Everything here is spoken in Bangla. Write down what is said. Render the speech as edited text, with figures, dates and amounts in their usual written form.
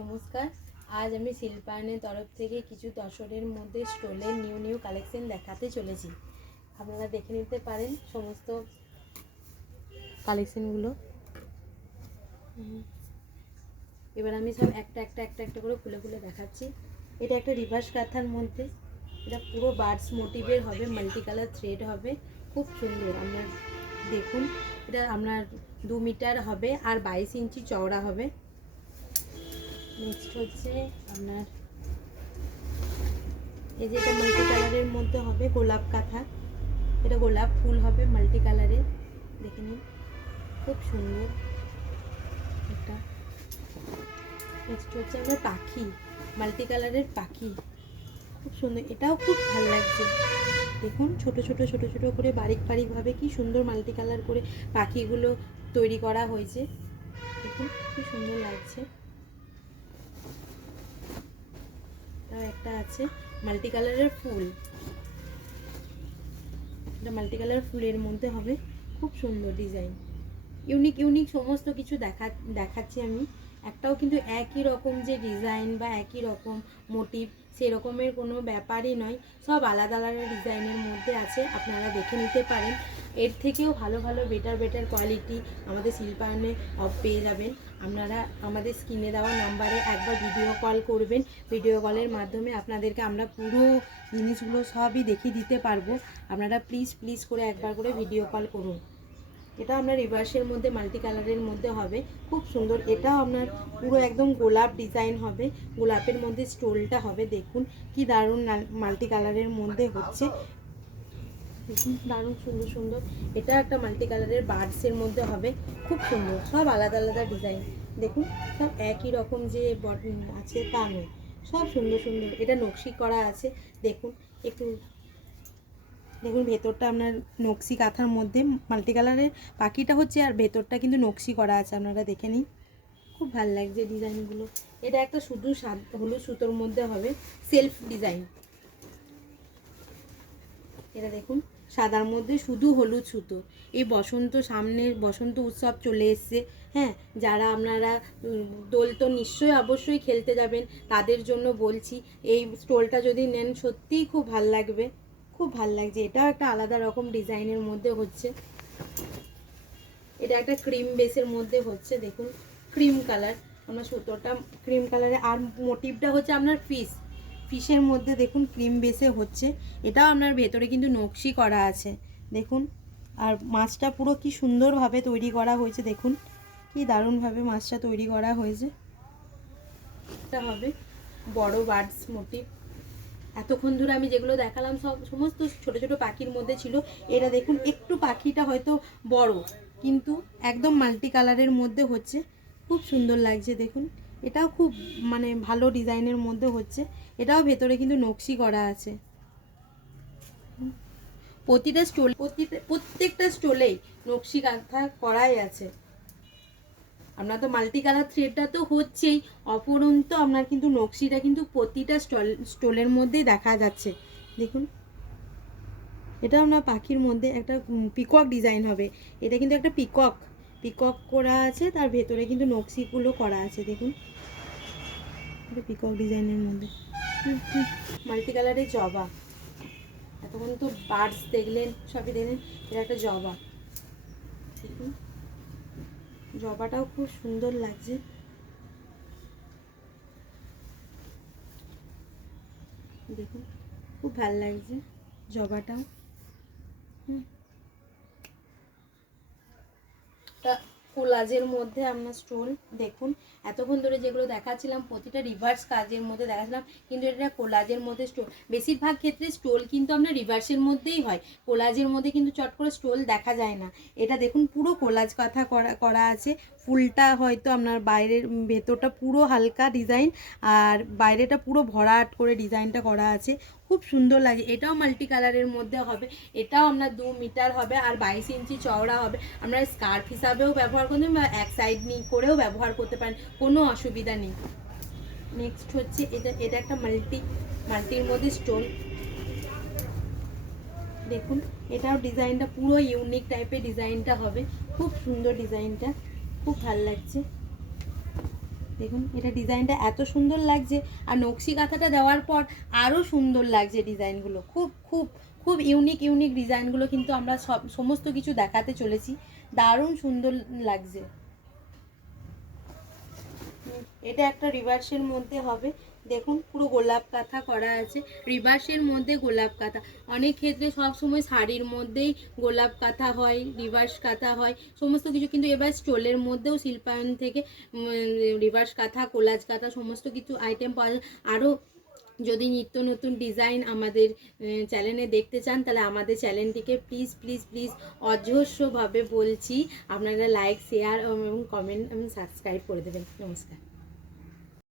নমস্কার। আজ আমি শিল্পায়নের তরফ থেকে কিছু তসরের মধ্যে স্টোলের নিউ কালেকশন দেখাতে চলেছি। আপনারা দেখে নিতে পারেন সমস্ত কালেকশনগুলো। এবার আমি সব একটা করে খুলে দেখাচ্ছি। এটা একটা রিভার্স কাঁথার মধ্যে, এটা পুরো বার্ডস মোটিভের হবে, মাল্টি কালার থ্রেড হবে, খুব সুন্দর। আমরা দেখুন, এটা আপনার 2 মিটার হবে আর 22 ইঞ্চি চওড়া হবে। নেক্সট হচ্ছে আপনার এই যে এটা মাল্টি কালারের মধ্যে হবে, গোলাপ কাঁথা। এটা গোলাপ ফুল হবে মাল্টি কালারের, দেখে নিন খুব সুন্দর এটা। নেক্সট হচ্ছে আপনার পাখি, মাল্টি কালারের পাখি, খুব সুন্দর, এটাও খুব ভালো লাগছে। দেখুন ছোট ছোট করে বারিকভাবে কি সুন্দর মাল্টি কালার করে পাখিগুলো তৈরি করা হয়েছে। দেখুন খুব সুন্দর লাগছে। একটা আছে মাল্টি কালারের ফুল, এটা মাল্টি কালার ফুলের মধ্যে হবে, খুব সুন্দর ডিজাইন, ইউনিক সমস্ত কিছু দেখাচ্ছি আমি। একটাও কিন্তু একই রকম যে ডিজাইন বা একই রকম মোটিভ সেরকমের কোনো ব্যাপারই নয়, সব আলাদা ডিজাইনের মধ্যে আছে। আপনারা দেখে নিতে পারেন। এর থেকেও ভালো বেটার কোয়ালিটি আমাদের শিল্পায়নে পেয়ে যাবেন। আপনারা আমাদের স্ক্রিনে দেওয়া নাম্বারে একবার ভিডিও কল করবেন। ভিডিও কলের মাধ্যমে আপনাদেরকে আমরা পুরো জিনিসগুলো সবই দেখিয়ে দিতে পারবো। আপনারা প্লিজ করে একবার করে ভিডিও কল করুন। এটা আপনার রিভার্সের মধ্যে মাল্টি কালারের মধ্যে হবে, খুব সুন্দর। এটাও আপনার পুরো একদম গোলাপ ডিজাইন হবে, গোলাপের মধ্যে স্টোলটা হবে। দেখুন কি দারুণ মাল্টি কালারের মধ্যে হচ্ছে, দেখুন দারুণ সুন্দর। এটা একটা মাল্টি কালারের বার্ডসের মধ্যে হবে, খুব সুন্দর। সব আলাদা ডিজাইন, দেখুন সব একই রকম যে আছে তা নয়, সব সুন্দর। এটা নকশি করা আছে, দেখুন একটু দেখুন ভেতরটা আপনার নকশি কাঁথার মধ্যে মাল্টি কালারের পাখিটা হচ্ছে, আর ভেতরটা কিন্তু নকশি করা আছে। আপনারা দেখে নিন, খুব ভালো লাগছে ডিজাইনগুলো। এটা একটা শুধু হলুদ সুতোর মধ্যে হবে, সেলফ ডিজাইন। এটা দেখুন সাদার মধ্যে শুধু হলুদ সুতো। এই সামনে বসন্ত উৎসব চলে এসছে, হ্যাঁ, যারা আপনারা দোল তো অবশ্যই খেলতে যাবেন, তাদের জন্য বলছি এই স্টোলটা যদি নেন সত্যিই খুব ভাল লাগবে, খুব ভাল লাগছে। এটাও একটা আলাদা রকম ডিজাইনের মধ্যে হচ্ছে। এটা একটা ক্রিম বেসের মধ্যে হচ্ছে, দেখুন ক্রিম কালার, আমরা সুতোটা ক্রিম কালারে, আর মোটিভটা হচ্ছে আপনার ফিশের মধ্যে, দেখুন ক্রিম বেসে হচ্ছে। এটাও আপনার ভেতরে কিন্তু নকশি করা আছে, দেখুন। আর মাছটা পুরো কি সুন্দরভাবে তৈরি করা হয়েছে, দেখুন কি দারুণভাবে মাছটা তৈরি করা হয়েছে। এটা হবে বড় বার্ডস মোটিভ। এতক্ষণ ধরে আমি যেগুলো দেখালাম সমস্ত ছোট পাখির মধ্যে ছিল। এটা দেখুন একটু পাখিটা হয়তো বড়, কিন্তু একদম মাল্টি কালারের মধ্যে হচ্ছে, খুব সুন্দর লাগছে। দেখুন এটাও খুব ভালো ডিজাইনের মধ্যে হচ্ছে। এটাও ভেতরে কিন্তু নকশি করা আছে। প্রত্যেকটা স্টোলেই নকশি কাঁথা করাই আছে। আপনার তো মাল্টি কালার থ্রেডটা তো হচ্ছেই, অপরন্ত আপনার কিন্তু নকশিটা কিন্তু প্রতিটা স্টোলের মধ্যেই দেখা যাচ্ছে। দেখুন এটা আপনার পাখির মধ্যে একটা পিকক ডিজাইন হবে। এটা কিন্তু একটা পিকক করা আছে, তার ভেতরে কিন্তু নকশিগুলো করা আছে। দেখুন এটা পিকক ডিজাইনের মধ্যে মাল্টি কালারের জবা। এতক্ষণ তো বার্ডস দেখলেন, সবই দেখলেন, এটা একটা জবা। দেখুন জবাটাও খুব সুন্দর লাগছে। দেখুন খুব ভালো লাগছে জবাটাও। কোলাজের মধ্যে আপনার স্টোল, দেখুন এতক্ষণ ধরে যেগুলো দেখাচ্ছিলাম প্রতিটা রিভার্স কাজের মধ্যে দেখাচ্ছিলাম, কিন্তু এটা কোলাজের মধ্যে স্টোল। বেশিরভাগ ক্ষেত্রে স্টোল কিন্তু আপনার রিভার্সের মধ্যেই হয়, কোলাজের মধ্যে কিন্তু চট করে স্টোল দেখা যায় না। এটা দেখুন পুরো কোলাজ কাঁথা করা আছে। ফুলটা হয়তো আপনার বাইরের, ভেতরটা পুরো হালকা ডিজাইন, আর বাইরেটা পুরো ভরাট করে ডিজাইনটা করা আছে, খুব সুন্দর লাগে। এটাও মাল্টি কালারের মধ্যে হবে, এটাও আপনার 2 মিটার হবে আর 22 ইঞ্চি চওড়া হবে। আপনারা স্কার্ফ হিসাবেও ব্যবহার করতে পারেন বা এক সাইড করেও ব্যবহার করতে পারেন, কোনো অসুবিধা নেই। নেক্সট হচ্ছে এটা একটা মাল্টির মধ্যে স্টোন। দেখুন এটাও ডিজাইনটা পুরো ইউনিক টাইপের ডিজাইনটা হবে, খুব সুন্দর ডিজাইনটা, খুব ভালো লাগছে। দেখুন এটা ডিজাইনটা এত সুন্দর লাগছে, আর নকশি কাঁথাটা দেওয়ার পর আরও সুন্দর লাগছে ডিজাইনগুলো। খুব খুব খুব ইউনিক ইউনিক ডিজাইনগুলো কিন্তু আমরা সমস্ত কিছু দেখাতে চলেছি। দারুণ সুন্দর লাগছে। এটা একটা রিভার্সের মধ্যে হবে, দেখুন পুরো গোলাপ কাঁথা করা আছে, রিভার্সের মধ্যে গোলাপ কাঁথা। অনেক ক্ষেত্রে সব সময় শাড়ির মধ্যেই গোলাপ কাঁথা হয়, রিভার্স কাঁথা হয়, সমস্ত কিছু, কিন্তু এবার স্টোলের মধ্যেও শিল্পায়ন থেকে রিভার্স কাঁথা, কোলাজ কাঁথা সমস্ত কিছু আইটেম পাওয়া যায়। আরও যদি নিত্য নতুন ডিজাইন আমাদের চ্যানেলে দেখতে চান, তাহলে আমাদের চ্যানেলটিকে প্লিজ প্লিজ প্লিজ অজস্রভাবে বলছি আপনারা লাইক, শেয়ার এবং কমেন্ট এবং সাবস্ক্রাইব করে দেবেন। নমস্কার।